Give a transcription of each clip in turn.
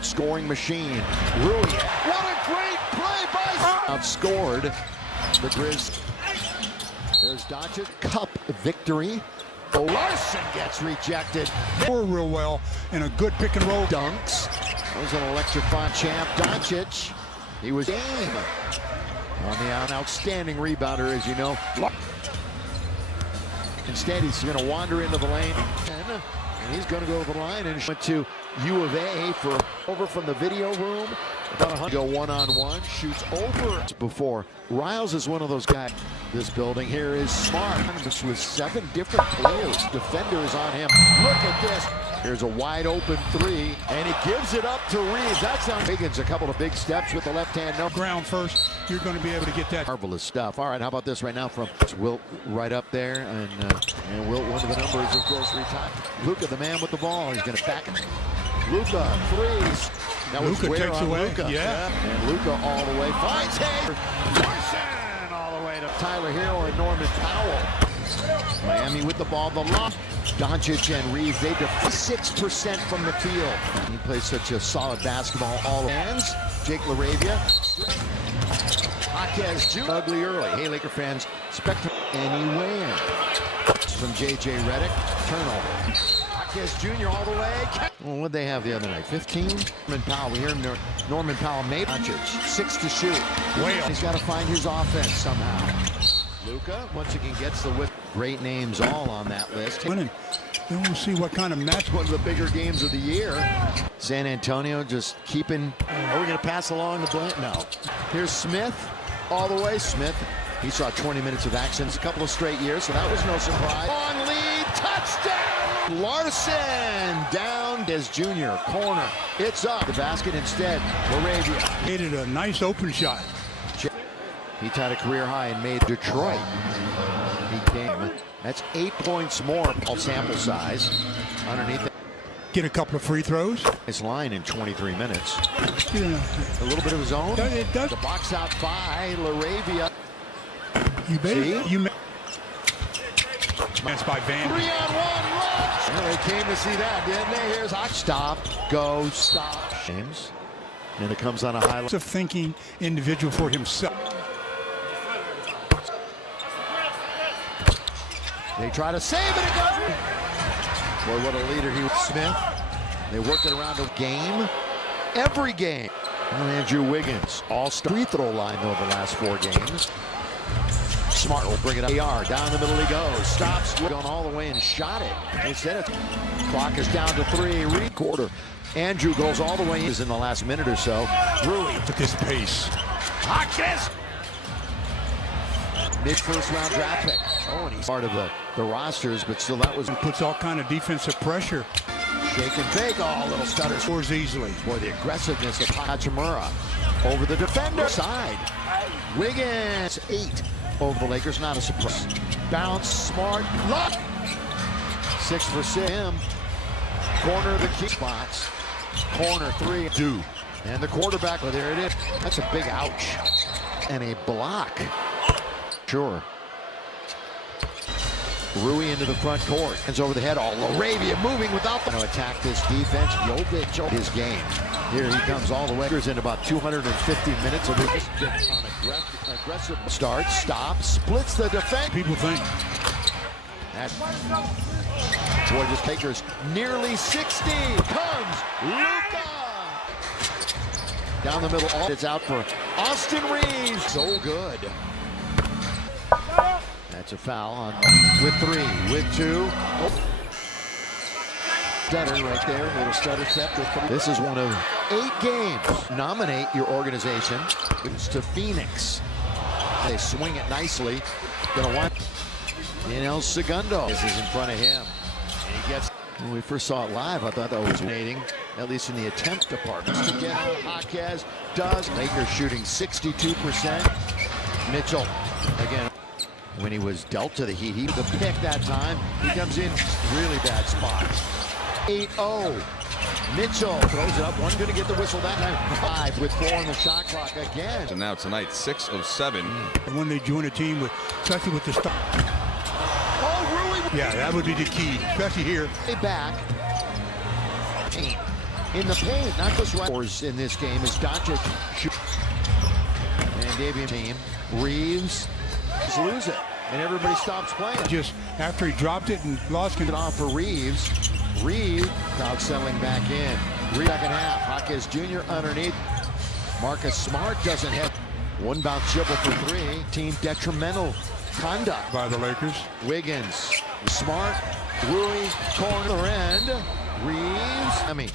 absolute scoring machine. Rui, what a great play by outscored the Grizz. There's Dončić, cup victory. Larson gets rejected. Real well in a good pick and roll. Dunks. That was an electrifying champ. Dončić, he was game on the outstanding rebounder, as you know. Instead, he's going to wander into the lane, and he's going to go to the line and went to U of A for over from the video room. About 100 go one-on-one, shoots over before. Riles is one of those guys. This building here is smart. With 7 different players, defenders on him. Look at this. Here's a wide open 3, and he gives it up to Reeves. That's on Higgins. A couple of big steps with the left hand. No ground first. You're going to be able to get that. Marvelous stuff. All right, how about this right now from Wilt right up there, and Wilt, one of the numbers, of course, retired. Luka, the man with the ball. He's going to back it. Luka threes. That was Luka takes away. Luka. Yeah. And Luka all the way finds Hayes. Larson all the way to Tyler Hero and Norman Powell. Miami with the ball. The lob. Dončić and Reeves, they defend 6% from the field. He plays such a solid basketball. All hands. Jake LaRavia. Jaquez Jr. Ugly early. Hey, Laker fans, spectacle anywhere. From J.J. Redick. Turnover. Jaquez Jr. all the way. Well, what'd they have the other night? 15? Norman Powell. We hear Norman Powell made Dončić 6 to shoot. Whale. He's got to find his offense somehow. Luka once again gets the whip. Great names all on that list. Then we'll see what kind of match. One of the bigger games of the year. San Antonio just keeping. Are we going to pass along the blame? No. Here's Smith all the way. Smith, he saw 20 minutes of action a couple of straight years, so that was no surprise. On lead, touchdown! Larson down. Des Jr. corner. It's up. The basket instead. LaRavia. Made it a nice open shot. He tied a career high and made Detroit. He came. That's 8 points more. All sample size. Underneath it. Get a couple of free throws. His line in 23 minutes. Yeah. A little bit of his own. It does. The box out by LaRavia. You made. That's by Van. 3-on-1 rush. Well, they came to see that, didn't they? Here's hot stop. Go. Stop. James. And it comes on a highlight. Of thinking individual for himself. They try to save it. It goes. Boy, what a leader he was. Smith. They worked it around the game. Every game. Well, Andrew Wiggins. All-star free throw line, though, the last 4 games. Smart will bring it up. AR down the middle he goes. Stops. Going all the way and shot it. Instead, clock is down to 3. Quarter. Andrew goes all the way in the last minute or so. Rui. At this pace. Hawkins. Mid-first round draft pick. Oh, and he's part of the rosters, but still that was. Puts all kind of defensive pressure. Shake and fake. Oh, little stutter. Scores easily. Boy, the aggressiveness of Hachimura over the defender side. Wiggins 8 over the Lakers. Not a surprise. Bounce, smart, lock. 6 for 6. Him. Corner of the key spots. Corner 3. Do. And the quarterback. Well, there it is. That's a big ouch. And a block. Sure. Rui into the front court. Hands over the head. All LaRavia moving without the. To attack this defense. Jovic his game. Here he comes all the way. In about 250 minutes of this. On aggressive start. Stops. Splits the defense. People think. That boy, just Lakers nearly 60. Comes Luka. Down the middle. It's out for Austin Reeves. So good. That's a foul on with 3, with 2. Oh. Stutter right there, little stutter step. This is one of 8 games. Nominate your organization. It's to Phoenix. They swing it nicely. Gonna want El Segundo. This is in front of him. And he gets. When we first saw it live, I thought that was dominating, at least in the attempt department. To get Jaquez does. Lakers shooting 62%. Mitchell again. When he was dealt to the Heat, he the pick that time. He comes in really bad spot. 8-0. Mitchell throws it up. One going to get the whistle that time. 5 with 4 on the shot clock again. And now tonight, 6 of 7. And when they join a team with, especially with the start. Oh, Rui. Yeah, that would be the key, especially here. Back. in the paint, not just right. In this game is Dončić. And Davian team. Reeves lose it, and everybody stops playing. Just after he dropped it and lost It control. off for Reeves. Reeves, crowd settling back in. Second half, Hawkes Jr. underneath. Marcus Smart doesn't have one bounce dribble for three. Team detrimental conduct By the Lakers. Wiggins, Smart, Rui, corner end. Reeves,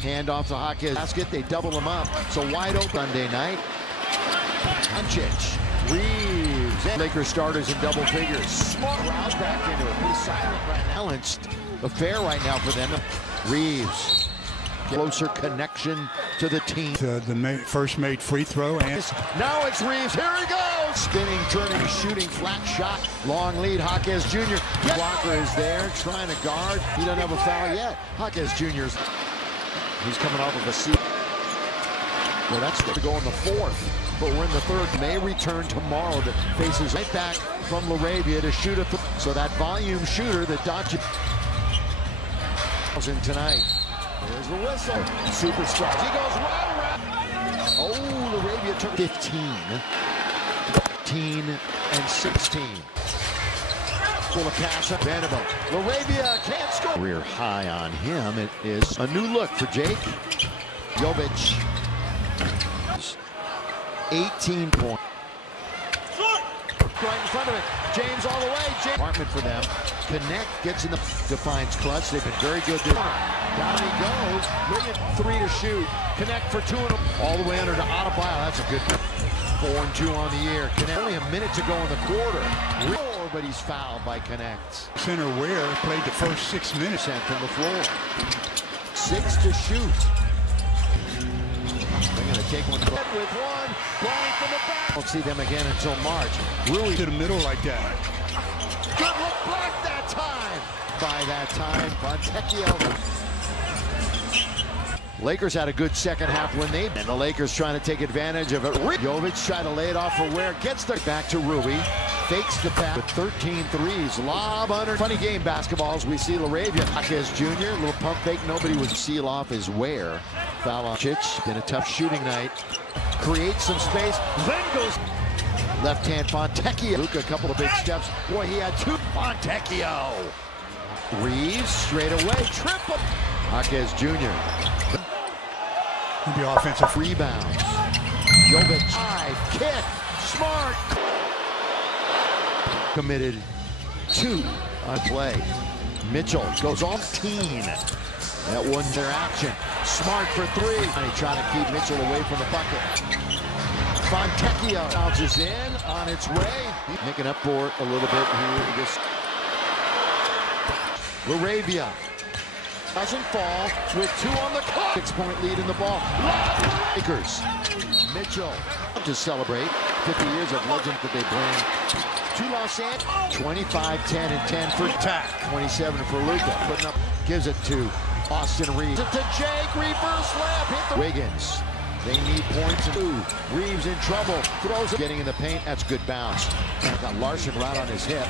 hand off to Hawkes. Basket, they double him up. So wide open Sunday night. Dončić, Reeves, and Lakers starters in double figures. Smart route back into it. He's silent right now. Balanced affair right now for them. Reeves, closer connection to the team. First made free throw. And Now it's Reeves. Here he goes. Spinning, turning, shooting, flat shot. Long lead. Hawkes Jr. Walker is there trying to guard. He doesn't have a foul yet. Hawkes Jr.'s. He's coming off of a seat. Well, that's to go in the fourth. But we're in the third. May return tomorrow that faces right back from LaRavia to shoot a so that volume shooter that Dončić in tonight. There's the whistle. Superstars. He goes right around. Oh, LaRavia took 15 and 16. Full of pass up. Vanderbilt. LaRavia can't score. Career high on him. It is a new look for Jake. Jovic. 18 points. Right in front of it. James all the way. James. Apartment for them. Connect gets in the defines clutch. They've been very good this. Down he goes. Look at three to shoot. Connect for two and all the way under to Adebayo. That's a good 4-2 on the year. Connect. Only a minute to go in the quarter. But he's fouled by Connect. Center Ware played the first 6 minutes. Sent from the floor. 6 to shoot. They're going to take one with one. Going from the back. Won't see them again until March. Rui To the middle like that. good look block that time. By that time, Fontecchio. Lakers had a good second half when and the Lakers trying to take advantage of it. Jovic trying to lay it off for Ware. Gets the back to Rui. Fakes the pass with 13 threes. Lob under. Funny game basketballs. We see LaRavia. Hawkes Jr. Little pump fake. Nobody would seal off his Ware. Foul on Dončić. Been a tough shooting night. Creates some space. Then goes left hand Fontecchio. Luka a couple of big steps. Boy, he had two. Fontecchio. Reeves straight away. Triple. Hawkes Jr. The offensive Rebounds. Jovic. High kick. Smart. Committed 2 on play. Mitchell goes on 15. That one interaction. Smart for 3. And he's trying to keep Mitchell away from the bucket. Fontecchio bounces in on its way. Making up for it a little bit here. This LaRavia doesn't fall with 2 on the clock. 6-point lead in the ball. Lakers. Mitchell to celebrate 50 years of legend that they bring to Los Angeles. 25, 10, and 10 for attack. 27 for Luka. Putting up, gives it to Austin Reeves. To Jake, reverse layup. Hit the Wiggins. They need points. Reeves in trouble. Throws it. Getting in the paint. That's good bounce. Got Larson right on his hip.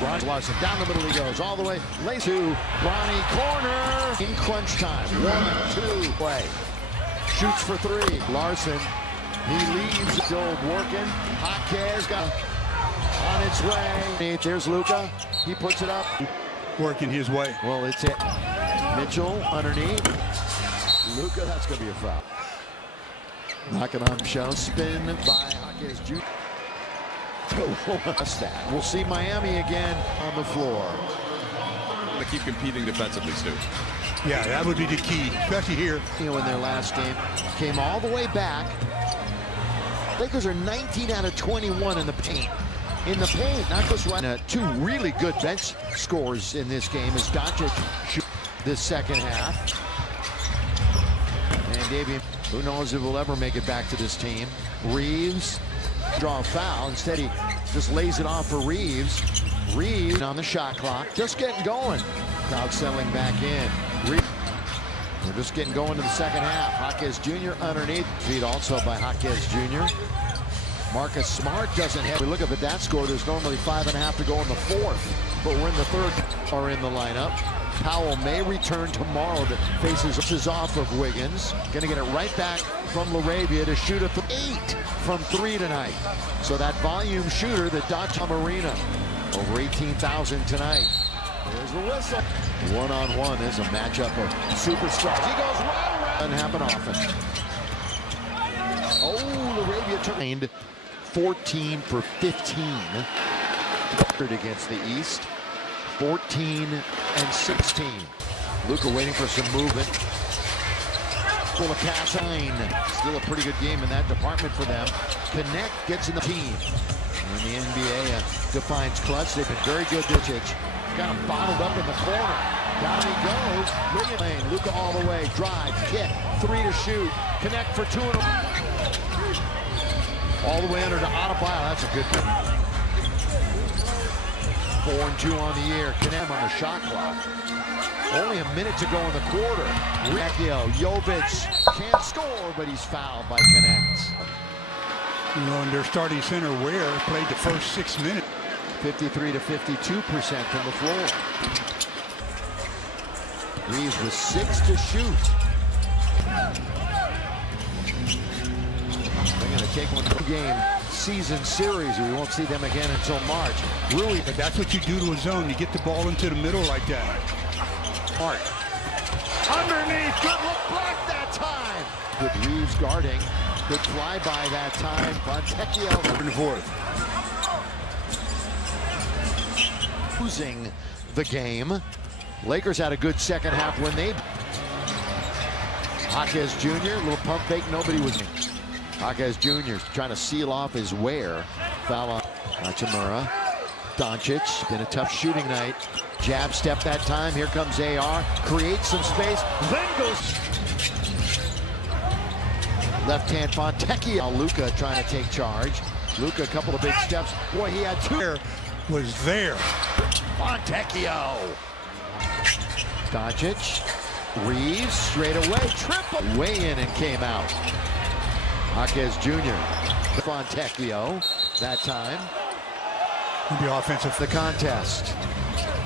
Larson down the middle he goes. All the way. Lays to Bronny corner. In crunch time. 1-2 play. Shoots for 3. Larson. He leaves. Still working. Hawkes got on its way. There's Luka. He puts it up. working his way. Well, it's it. Mitchell underneath. Luka, that's going to be a foul. Knocking on Michelle. Spin by Hawkes Jr. We'll see Miami again on the floor. To keep competing defensively, Stu. Yeah, that would be the key, especially here. You know, in their last game, came all the way back. Lakers are 19 out of 21 in the paint. In the paint, not just right. Two really good bench scores in this game as Dončić shoot this second half. And Davian, who knows if he'll ever make it back to this team. Reeves draw a foul. Instead, he just lays it off for Reeves. Reeves on the shot clock, just getting going. Crowd settling back in. Reeves. We're just getting going to the second half. Hawkes Jr. underneath. Feed also by Hawkes Jr. Marcus Smart doesn't have. We look up at that score. There's normally 5.5 to go in the fourth, but we're in the third. Are in the lineup. Powell may return tomorrow to faces off of Wiggins. Gonna get it right back from LaRavia to shoot 8 from 3 tonight. So that volume shooter that Dončić Arena, over 18,000 tonight. There's the whistle. One-on-one is a matchup of superstars. He goes right around. Doesn't happen often. Oh, LaRavia turned 14 for 15 against the East. 14 and 16. Luka waiting for some movement. Full of cash. Still a pretty good game in that department for them. Connect gets in the team. When the NBA defines clutch, they've been very good this pitch. Got him bottled up in the corner. Down he goes. Look at lane. Luka all the way. Drive, kick, 3 to shoot. Connect for 2 and all the way under to Adebayo. That's a good one. 4 and 2 on the year. Connect on the shot clock. Only a minute to go in the quarter. Jovic can't score, but he's fouled by Connect. You know, and their starting center Ware played the first 6 minutes. 53 to 52% from the floor. Reeves with 6 to shoot. They're going to take one game season series. We won't see them again until March. Really, but that's what you do to a zone. You get the ball into the middle like that. Hart. Underneath. Good look blocked that time. Good Reeves guarding. Good flyby that time. Fontecchio. In the fourth. Losing the game. Lakers had a good second half when they. Jaquez Jr. little pump fake. Nobody was. Jaquez Jr. trying to seal off his wear. Foul on Hachimura. Dončić. Been a tough shooting night. Jab step that time. Here comes AR. Creates some space. Then goes. Left hand Fontecchio. Luka trying to take charge. Luka a couple of big steps. Boy, he had 2. Was there. Fontecchio. Dončić. Reeves straight away. Triple. Way in and came out. Jaquez Jr. Fontecchio that time. The offensive. The contest.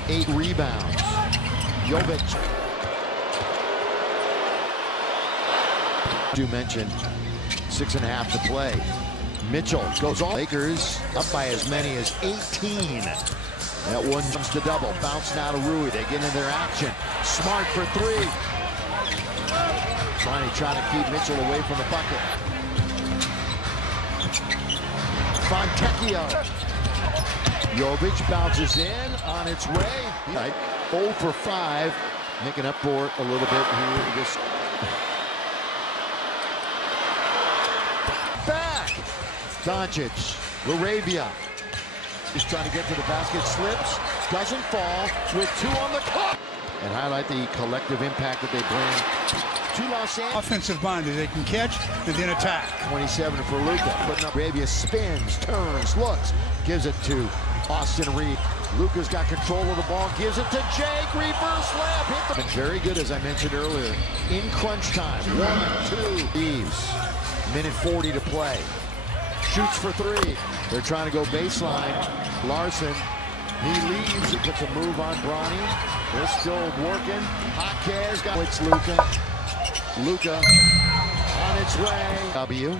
8 rebounds. Jovic. You mentioned 6.5 to play. Mitchell goes on. Lakers up by as many as 18. That one comes to double. Bounce now to Rui. They get in their action. Smart for 3. Trying to keep Mitchell away from the bucket. Fontecchio. Jovic bounces in on its way. 0 for 5. Making up for it a little bit here. This back. Dončić. LaRavia. He's trying to get to the basket. Slips. Doesn't fall. With 2 on the clock. And highlight the collective impact that they bring to Los Angeles. Offensive minded. They can catch and then attack. 27 for Luka. Putting up. LaRavia spins, turns, looks. Gives it to Austin Reeves. Luka's got control of the ball. Gives it to Jake. Reverse layup. Hit the. Very good, as I mentioned earlier. In crunch time. 1, 2. Reeves. Minute 40 to play. Shoots for 3. They're trying to go baseline. Larson. He leaves. He puts a move on Bronny. They're still working. Jaquez got. It's Luka. Luka on its way. W.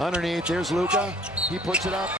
Underneath. There's Luka. He puts it up.